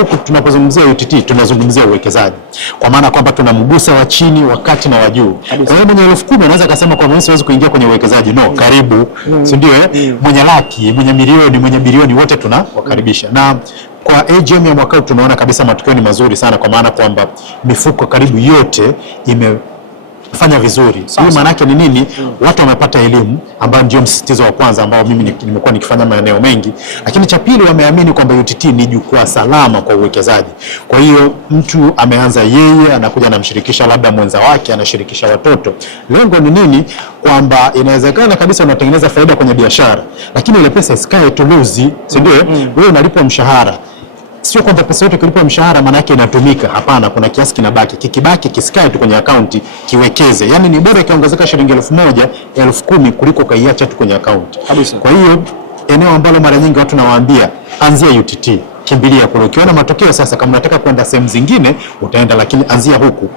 huku tunapozungumzia UTT tunazungumzia uwekezaji, kwa maana kwamba tunamgusa wa chini, wa kati na wa juu. Kwa hiyo mwenye 10,000 anaweza kusema kwa mimi siwezi kuingia kwenye uwekezaji, no, karibu, si ndio? Mwenye laki, mwenye milioni, mwenye bilioni, wote tunawakaribisha. Na kwa AGM ya mwaka huu tunaona kabisa matokeo ni mazuri sana, kwa maana kwamba mifuko karibu yote imefanya vizuri. Hii maana yake ni nini? Watu wamepata elimu, ambayo ndio msisitizo wa kwanza ambao mimi nimekuwa nikifanya maeneo mengi. Lakini cha pili, wameamini kwamba UTT ni jukwaa salama kwa uwekezaji. Kwa hiyo mtu ameanza yeye, anakuja anamshirikisha labda mwenza wake, anashirikisha watoto. Lengo ni nini? Kwamba inawezekana kabisa unatengeneza faida kwenye biashara, lakini ile pesa isikae tu luzi, si ndio? Wewe unalipwa mshahara. Sio kwamba pesa yote kulipwa mshahara maana yake inatumika. Hapana, kuna kiasi kinabaki. Kikibaki kisikae tu kwenye akaunti, kiwekeze. Yaani ni bora ikiongezeka shilingi 1,000, 10,000 kuliko kaiacha tu kwenye akaunti. Kwa hiyo eneo ambalo mara nyingi watu nawaambia, anzia UTT, kimbilia kule. Ukiona matokeo sasa, kama unataka kwenda sehemu zingine utaenda, lakini anzia huku.